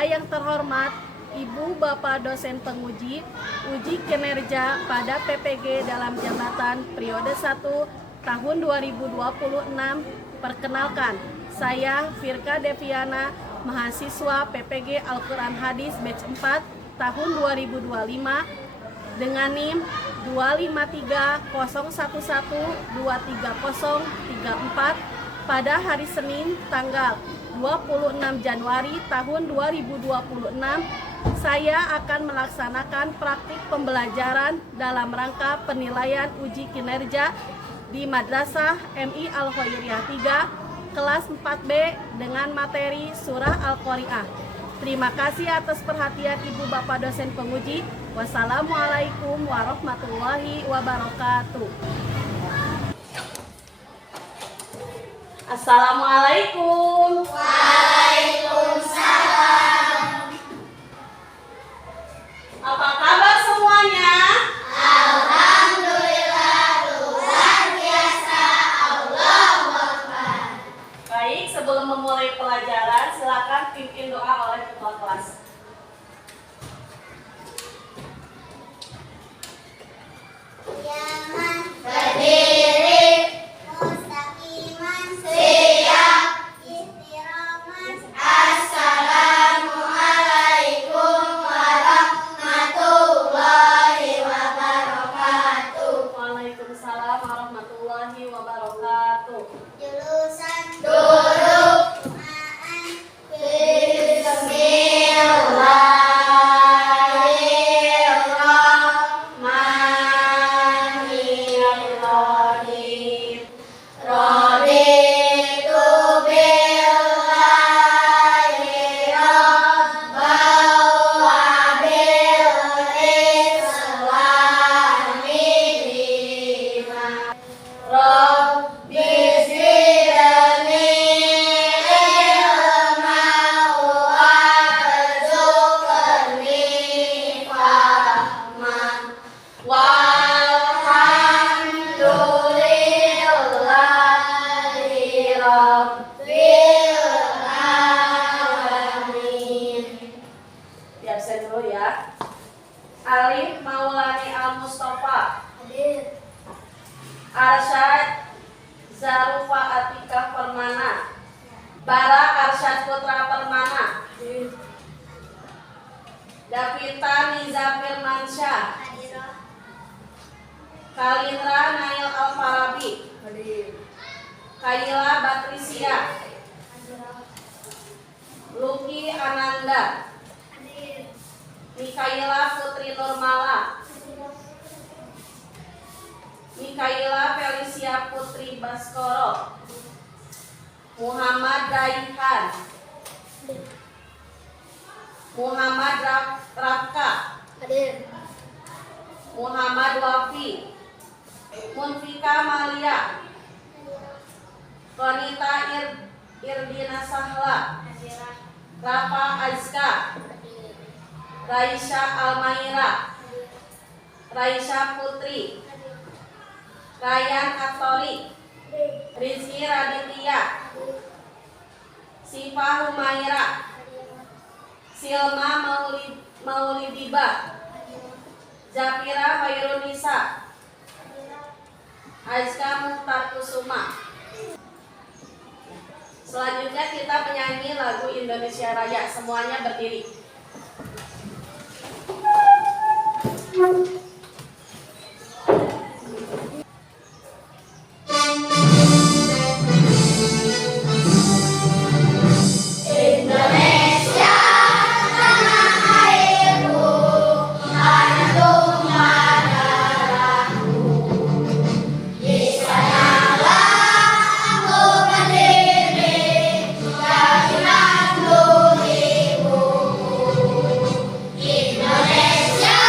Saya yang terhormat Ibu Bapak dosen penguji uji kinerja pada PPG dalam jabatan periode 1 tahun 2026. Perkenalkan, saya Firka Deviana, mahasiswa PPG Al-Quran Hadis batch 4 tahun 2025 dengan NIM 25301123034 pada hari Senin tanggal 26 Januari tahun 2026. Saya akan melaksanakan praktik pembelajaran dalam rangka penilaian uji kinerja di Madrasah MI Al-Khairiyah 3 kelas 4B dengan materi surah Al-Qari'ah. Terima kasih atas perhatian Ibu Bapak dosen penguji. Wassalamualaikum warahmatullahi wabarakatuh. Assalamualaikum. Waalaikumsalam. Apa kabar semuanya? Alhamdulillah, luar biasa. Allahu Akbar. Baik, sebelum memulai pelajaran, silakan pimpin doa oleh ketua kelas. Yaman berdiri, mustaqiman siap, istiqaman. Assalamualaikum warahmatullahi wabarakatuh. Waalaikumsalam warahmatullahi wabarakatuh. Jurusan duduk Bismillahirrahmanirrahim. Raditu billahi rabban wa bil islami dinan. Rabbi zidni ilman warzuqni fahman. Walhamdulillahi rabbil alamin. Di absen dulu ya. Alif Maulani Al-Mustafa. Hadir. Arsyad Zarufa Atika Permana. Bara Arsyad Putra Permana. Davita Niza Firmansyah. Hadirah. Kalindra Nail Al-Farabi. Kaila Batrisia. Hadirah. Luki Ananda. Hadir. Mikaila Putri Nurmala. Mikaila Felicia Putri Baskoro. Muhammad Daihan. Muhammad Rafka. Hadir. Muhammad Wafi. Munfika Malia. Konita Irdina Sahla. Hadirah. Rafa Azka. Hadir. Raisya Almaira. Raisya Putri. Ryan Atori. Rizky Raditya. Siva Humaira. Silma Maulidiba. Zafira Hairunisa. Aizka Mukhtar Kusuma. Selanjutnya kita menyanyi lagu Indonesia Raya. Semuanya berdiri. Indonesia tanah airku, tanah darahku. Di sanalah aku berdiri, jalan ibuku. Indonesia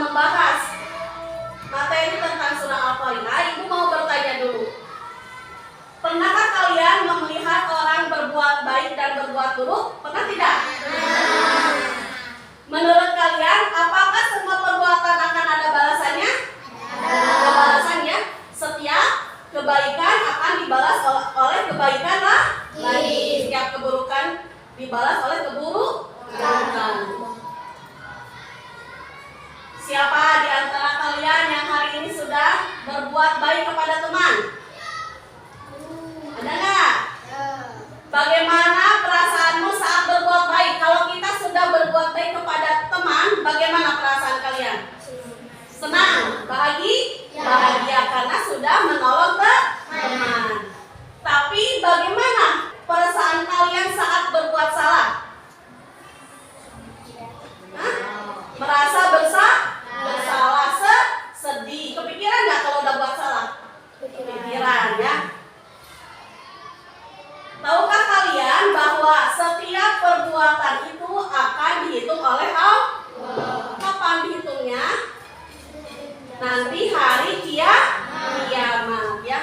membahas materi tentang surah Al-Qari'ah, Ibu mau bertanya dulu. Pernahkah kalian melihat orang berbuat baik dan berbuat buruk? Pernah tidak? Menurut kalian, apakah semua perbuatan akan ada balasannya? Ada balasannya. Setiap kebaikan akan dibalas oleh kebaikan lagi. Setiap keburukan dibalas oleh keburukan. Siapa di antara kalian yang hari ini sudah berbuat baik kepada teman? Ada nggak? Bagaimana perasaanmu saat berbuat baik? Kalau kita sudah berbuat baik kepada teman, bagaimana perasaan kalian? Senang, bahagia karena sudah menolong teman. Tapi bagaimana perasaan kalian saat berbuat salah? Merasa bersalah, sedih. Kepikiran nggak kalau udah buat salah? Kepikiran ya. Tahukah kalian bahwa setiap perbuatan itu akan dihitung oleh Allah? Kapan dihitungnya? Nanti hari kiamat ya.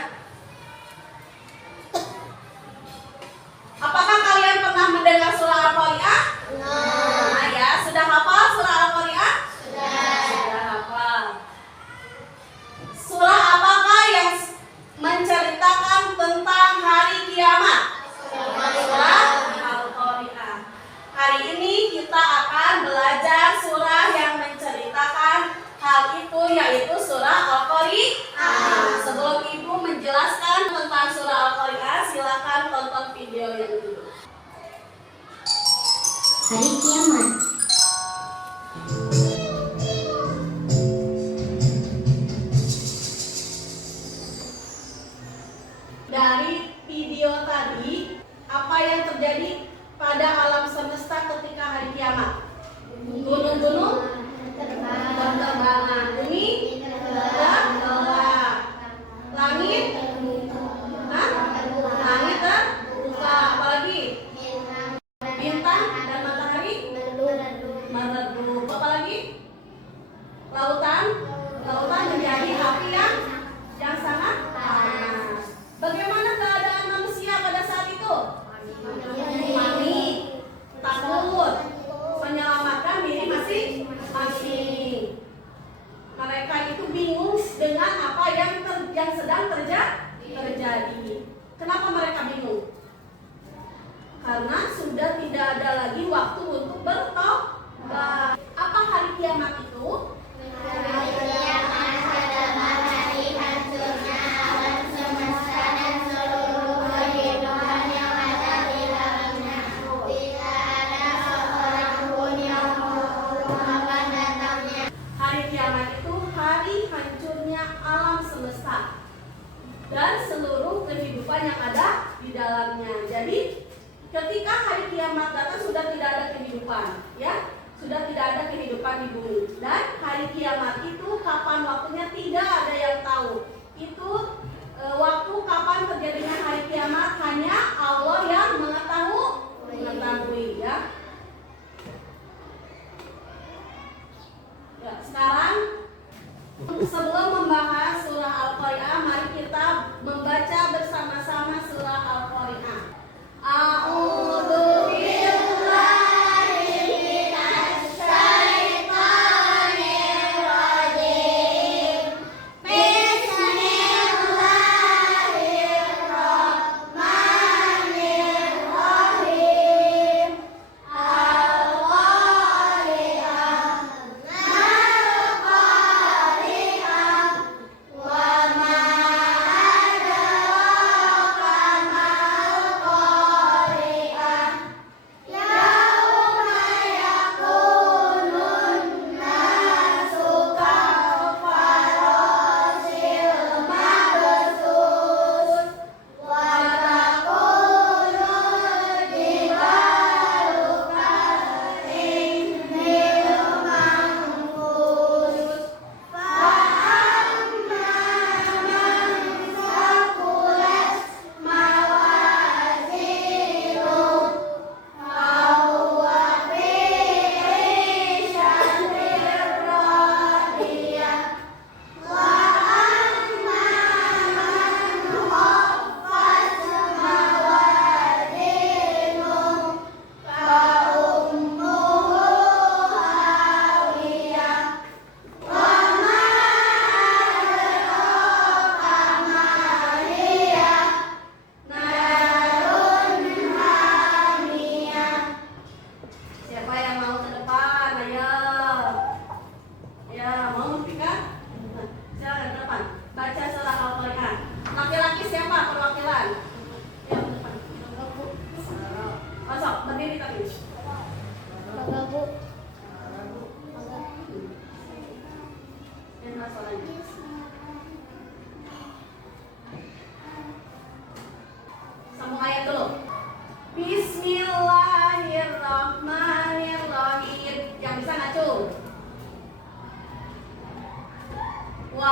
Apakah kalian pernah mendengar surah Al-Qari'ah? Nah ya, sudah hafal surah Al-Qari'ah? Sudah hafal. Surah apakah yang menceritakan tentang hari kiamat? Surah Al-Qari'ah. Hari ini kita akan belajar surah yang menceritakan hal itu, yaitu surah Al-Qari'ah. Sebelum Ibu menjelaskan tentang surah Al-Qari'ah, silakan tonton video yang dulu. Hari kiamat. Dari video tadi, apa yang terjadi pada alam semesta ketika hari kiamat? Gunung-gunung berterbangan, bumi bergelap, langit terbuka, apalagi bintang dan matahari meredup, apalagi lautan menjadi api yang sangat panas. Bagaimana keadaan manusia pada saat itu? Panik, takut, menyelamatkan diri masing-masing. Mereka itu bingung dengan apa yang sedang terjadi. Kenapa mereka bingung? Karena sudah tidak ada lagi waktu untuk bertobat. Apa hari kiamat itu? Hari kiamat adalah hari hancurnya alam semesta dan seluruh kehidupan yang ada di dalamnya. Tidak ada seorang pun yang mau akan datangnya. Hari kiamat itu hari hancurnya alam semesta dan seluruh kehidupan yang ada di dalamnya. Jadi ketika hari kiamat datang sudah tidak ada kehidupan, ya, sudah tidak ada kehidupan di bumi. Dan hari kiamat itu kapan waktunya tidak ada yang tahu. Itu waktu kapan terjadinya hari kiamat hanya Allah yang mengetahui, ya. Ya, sekarang sebelum membahas surah Al-Qari'ah, mari kita membaca bersama-sama surah Al-Qari'ah. A'udzu billahi minasy syaithanir rajim. Bismillahirrahmanirrahim.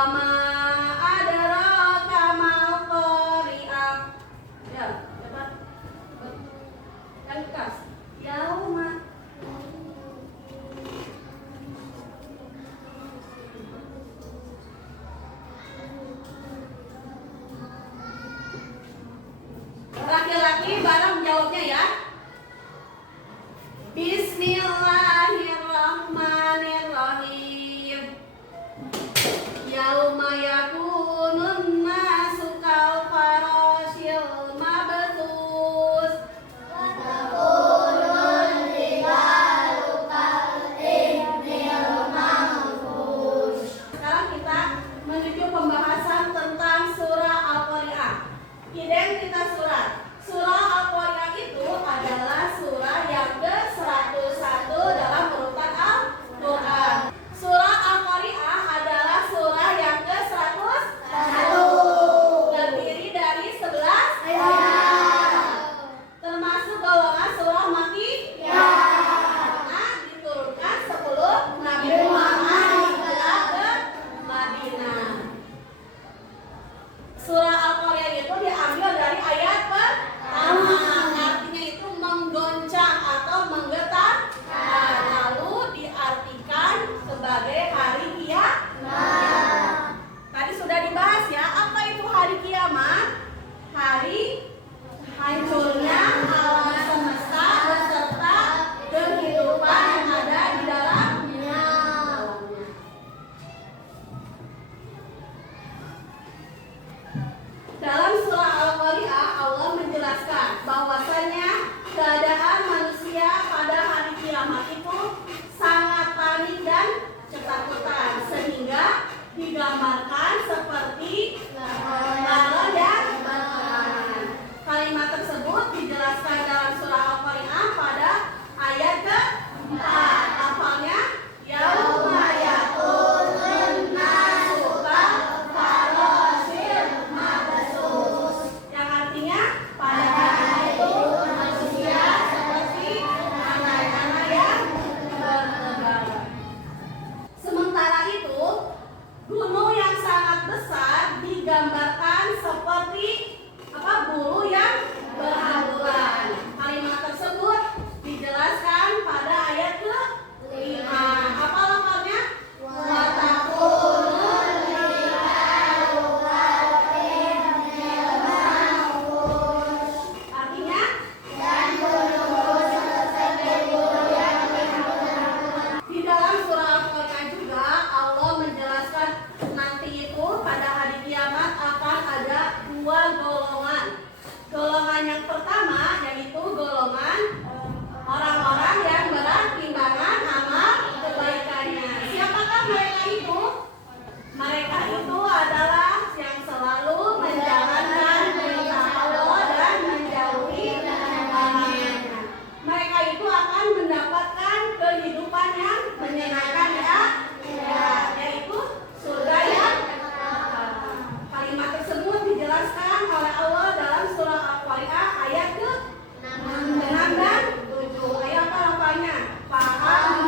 ma adraka mal qari'ah. Ya, coba. Yang keras. Yauma. Laki-laki bareng jawabnya ya. Bismillahirrahmanirrahim. Yauma yakunun nasu kal farashil mabthus. Watakunul jibalu kal'ihnil manfush. Sekarang kita menuju pembahasan tentang surah Al-Qari'ah. Identitas surat. Surah Al-Qari'ah itu adalah surah yang ke-101 dalam urutan Al-Quran. Surah Al-Qari'ah adalah surah yang ke-101. Terdiri dari 11 ayat. Termasuk golongan surah Makkiyah. Karena diturunkan sebelum Nabi Muhammad hijrah ke Madinah. Surah Al-Qari'ah itu diambil dari ayat pertama, artinya itu menggoncang atau menggetarkan, lalu diartikan sebagai hari kiamat. Tadi sudah dibahas ya, apa itu hari kiamat? Hari hancurnya alam semesta beserta kehidupan yang ada di dalamnya. Dalam surah Al-Qari'ah Allah menjelaskan bahwasannya keadaan manusia pada hari kiamat itu sangat panik dan ketakutan, sehingga digambarkan seperti lala dan bakaran. Kalimat tersebut dijelaskan dalam surah Al-Qari'ah pada ayat ke-4. Lafalnya yauma yakunun nasu kal farashil mabthus, yang artinya pada hari itu manusia seperti anak-anak yang bertebaran. Sementara itu, gunung yang sangat besar digambarkan seperti bulu yang berhamburan. Kalimat tersebut dijelaskan pada ayat ke-5. Apa lafalnya? Watakunul jibalu kal'ihnil manfush. Artinya di dalam surah Al-Qari'ah juga Allah menjelaskan nanti itu pada hari kiamat akan ada dua golongan. Golongan yang pertama yaitu golongan orang-orang yang bertimbangan amal kebaikannya. Siapakah mereka itu? Mereka itu adalah yang selalu menjalankan perintah Allah dan menjauhi larangannya. Mereka itu akan mendapatkan kehidupan yang menyenangkan ya, yaitu surga yang kekal. Kalimat tersebut dijelaskan oleh Allah dalam surah Al-Qari'ah ayat ke-6 dan 7. Ayat apa lafalnya? Fa'am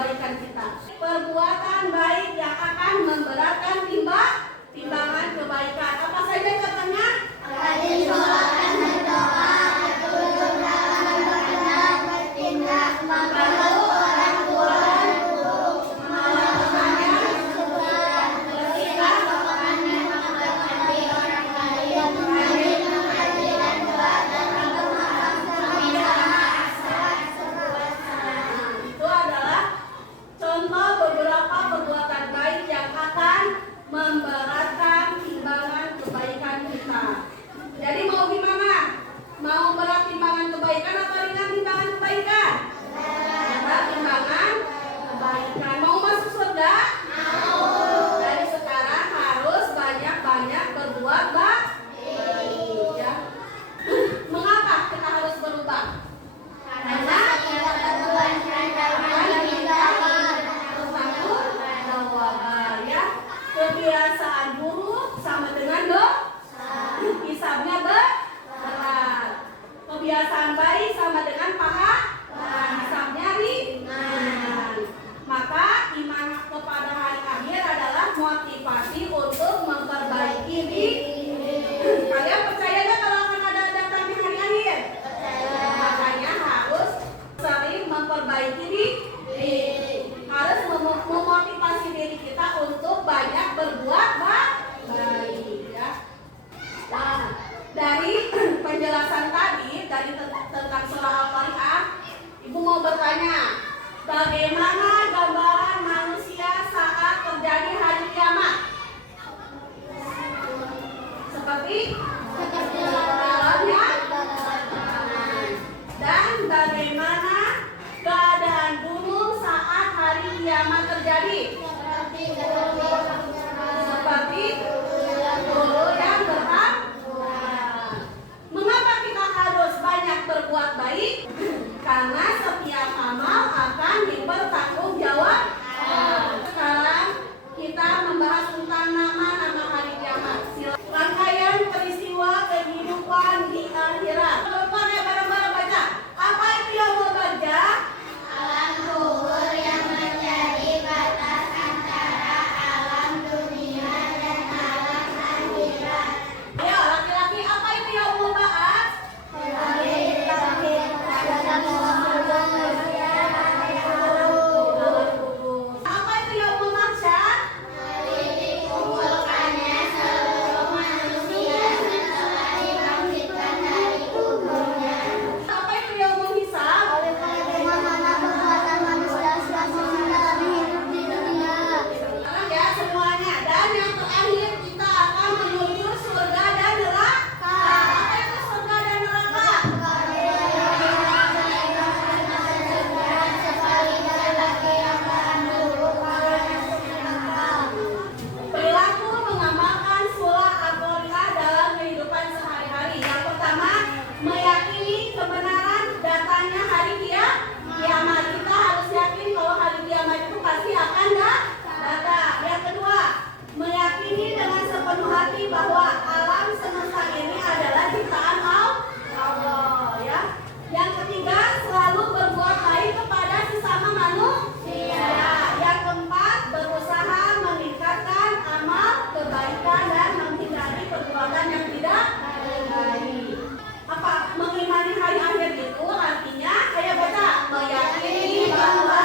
kebaikan kita. Perbuatan baik yang akan memberatkan timbangan kebaikan. Apa saja katanya? Rajin sholat dan berdoa, bertutur dalam beribadah, bertindak membantu orang tua dan guru, melakukannya bersyukur, bersikap sopan dan menghormati orang lain, rajin mengaji dan doa dan berdoa, bersama akhlak sebuah salam. Itu adalah contoh beberapa perbuatan baik yang akan memberatkan timbangan kebaikan kita. Jadi mau gimana? Mau berat timbangan kebaikan atau ringan timbangan kebaikan? Berat timbangan kebaikan. Mau masuk surga? Mau. Dari sekarang harus banyak-banyak berbuat baik. Ya. Mengapa kita harus berubah? Karena Tuhan rendahkan kita bertanggung jawab, ya. Kebiasaan buruk sama dengan hisabnya berat. Kebiasaan baik sama dengan hisabnya ringan. Maka iman kepada hari akhir adalah motivasi untuk memperbaiki diri. Kalian percaya nggak kalau akan ada datang di hari akhir? Makanya harus sering memperbaiki diri. Harus memotivasi diri kita untuk banyak berbuat baik, ya. Nah, dari penjelasan tadi tentang surah Al-Qari'ah, Ibu mau bertanya, bagaimana gambaran manusia saat terjadi hari kiamat? Seperti dalamnya. Dan bagaimana keadaan gunung saat hari kiamat terjadi? Seperti guru yang berhak. Mengapa kita harus banyak berbuat baik? Karena setiap amal akan dipertanggungjawab. Sekarang kita membahas tentang nama-nama hari kiamat. Rangkaian peristiwa kehidupan di akhirat. Depan ya, bareng-bareng baca. Apa itu yang mau baca? alam kubur yang menjadi batas antara alam dunia dan alam akhirat. Ayo laki-laki, apa itu yang mau bahas? Apa itu yang mau baca? Dikumpulkannya seluruh manusia setelah dibangkitkan dari kuburnya. Apa itu yang mau hisab? Bagaimana perbuatan manusia selama hidup di dunia. Sekarang ya semuanya. Dan yang terakhir kita akan menuju surga dan neraka. Apa itu surga dan neraka? Perilaku mengamalkan surah Al-Qari'ah dalam kehidupan sehari-hari. Yang pertama, meyakini kebenaran datanya hari kiamat. Kita harus yakin kalau hari kiamat itu pasti akan datang. Yang kedua, meyakini dengan sepenuh hati bahwa alam semesta ini adalah ciptaan Allah, ya. Yang ketiga, selalu berbuat baik kepada sesama manusia. Yang keempat, berusaha meningkatkan amal kebaikan dan menghindari perbuatan yang tidak baik. Apa mengimani hari akhir itu artinya? Ayo baca. Meyakini bahwa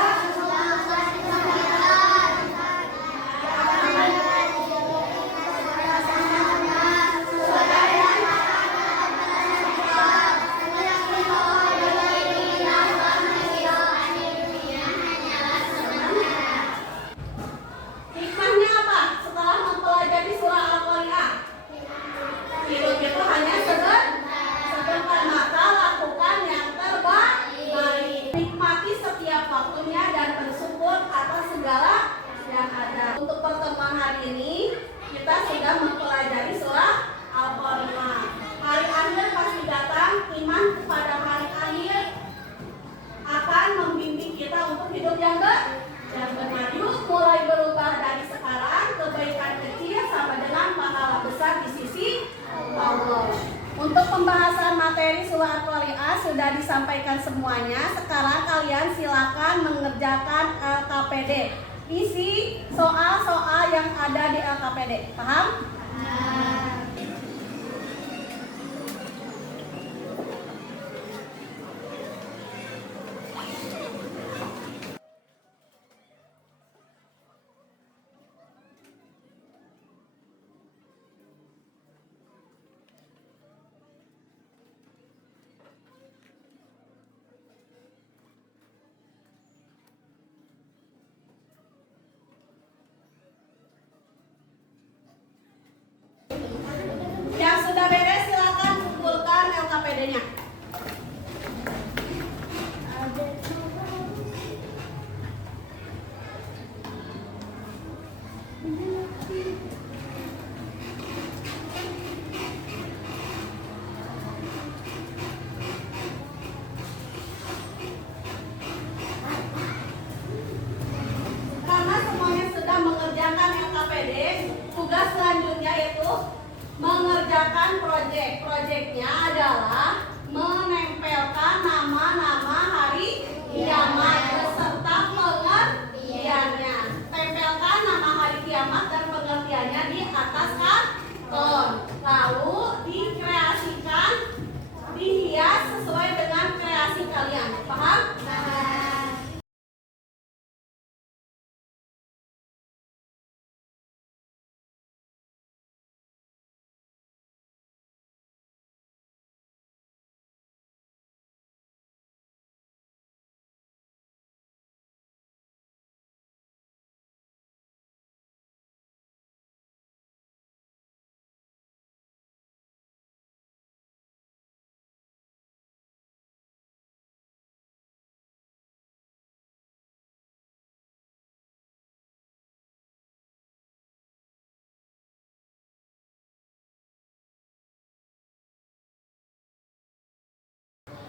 hikmahnya apa setelah mempelajari surah Al-Qari'ah? Hidup itu hanya sebentar, maka lakukan yang terbaik. Nikmati setiap waktunya dan bersyukur atas segala yang ada. Untuk pertemuan hari ini kita sudah mempelajari surah Al-Qari'ah. Hari akhir pasti datang. Iman kepada hari akhir akan membimbing kita untuk hidup yang benar. Yuk mulai berubah dari sekarang. Kebaikan kecil sama dengan pahala besar di sisi Allah. Untuk pembahasan materi surah Al-Qari'ah sudah disampaikan semuanya. Sekarang kalian silakan mengerjakan LKPD. Isi soal-soal yang ada di LKPD. Paham? Yang sudah beres silakan kumpulkan LKPD-nya. Karena semuanya sudah mengerjakan LKPD, tugas selanjutnya yaitu mengerjakan proyek. Proyeknya adalah menempelkan nama-nama hari kiamat beserta pengertiannya. Tempelkan nama hari kiamat dan pengertiannya di atas karton. Lalu dikreasikan, dihias sesuai dengan kreasi kalian. Paham?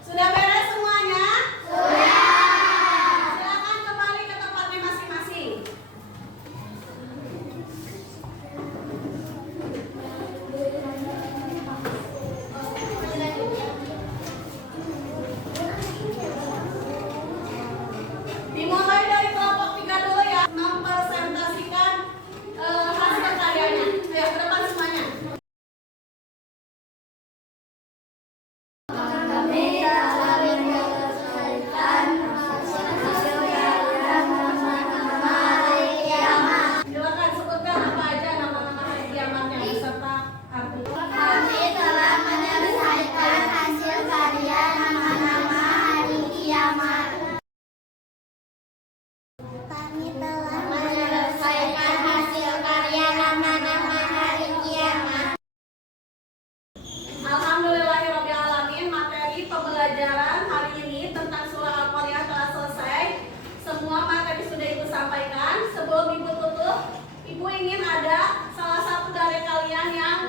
Sudah beres semuanya? Sudah. Silakan kembali ke tempatnya masing-masing. Dimulai dari kelompok 3 dulu ya, mempresentasikan hasil karyanya. Ayo ke depan semuanya. Silakan sebutkan apa aja nama-nama hari kiamatnya beserta arti. Kami telah menyelesaikan hasil karya nama-nama hari kiamat. Kami telah menyelesaikan hasil karya nama-nama hari kiamat. Alhamdulillahirrabbilalamin, materi pembelajaran hari ini tentang surah Al-Qari'ah telah selesai. Semua materi sudah Ibu sampaikan. Sebelum Ibu tutup, Ibu ingin ada salah satu dari kalian yang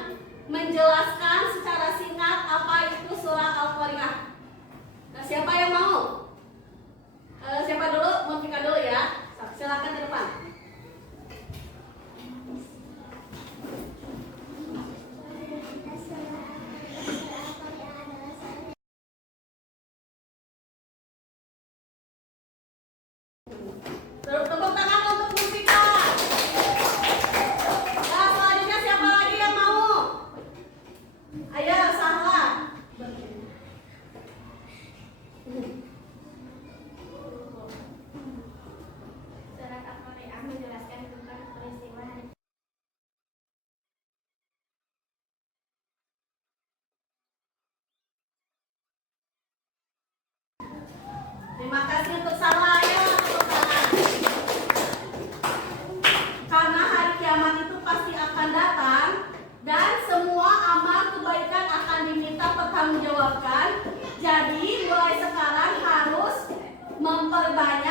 menjelaskan secara singkat apa itu surah Al-Qari'ah. Nah, siapa yang mau? Siapa dulu? Munfika dulu ya. Silakan di depan. Tepuk tangan untuk Munfika. Nah, selanjutnya siapa lagi yang mau? Ayo, Sahla. Surat Al-Qari'ah menjelaskan tentang peristiwa hari Terima kasih untuk Sahla. Ayo, tepuk tangan. Karena hari kiamat itu pasti akan datang dan semua amal kebaikan akan diminta pertanggungjawabkan. Jadi mulai sekarang harus memperbanyak